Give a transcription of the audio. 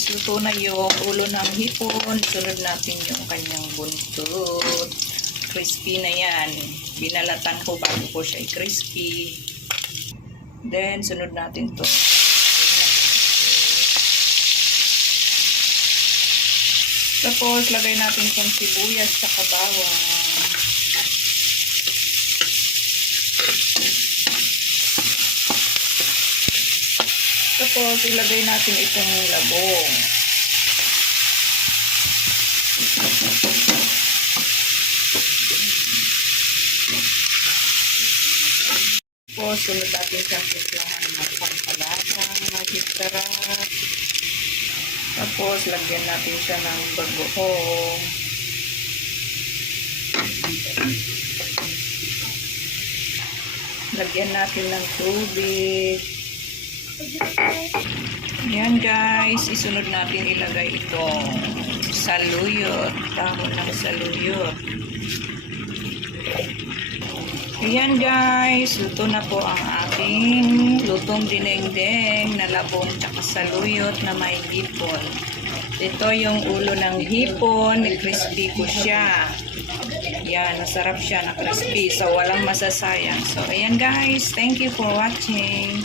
guys, luto na yung ulo ng hipon. Sunod natin yung kanyang buntot. Crispy na yan. Binalatan ko bago ko siya crispy. Then, sunod natin to. Tapos, lagay natin itong sibuyas sa bawang. Tapos, ilagay natin itong labong. Tapos, sunod natin siyang simplahan ng pampalatang masarap. Tapos, lagyan natin siya ng bagoong. Lagyan natin ng tubig. Yan guys, isunod natin ilagay itong saluyot, dahon ng saluyot. Ayan guys, luto na po ang ating lutong dinengdeng na labong tsaka saluyot na may hipon. Ito yung ulo ng hipon, crispy ko siya. Yan, masarap siya na crispy, so walang masasayang. So ayan guys, thank you for watching.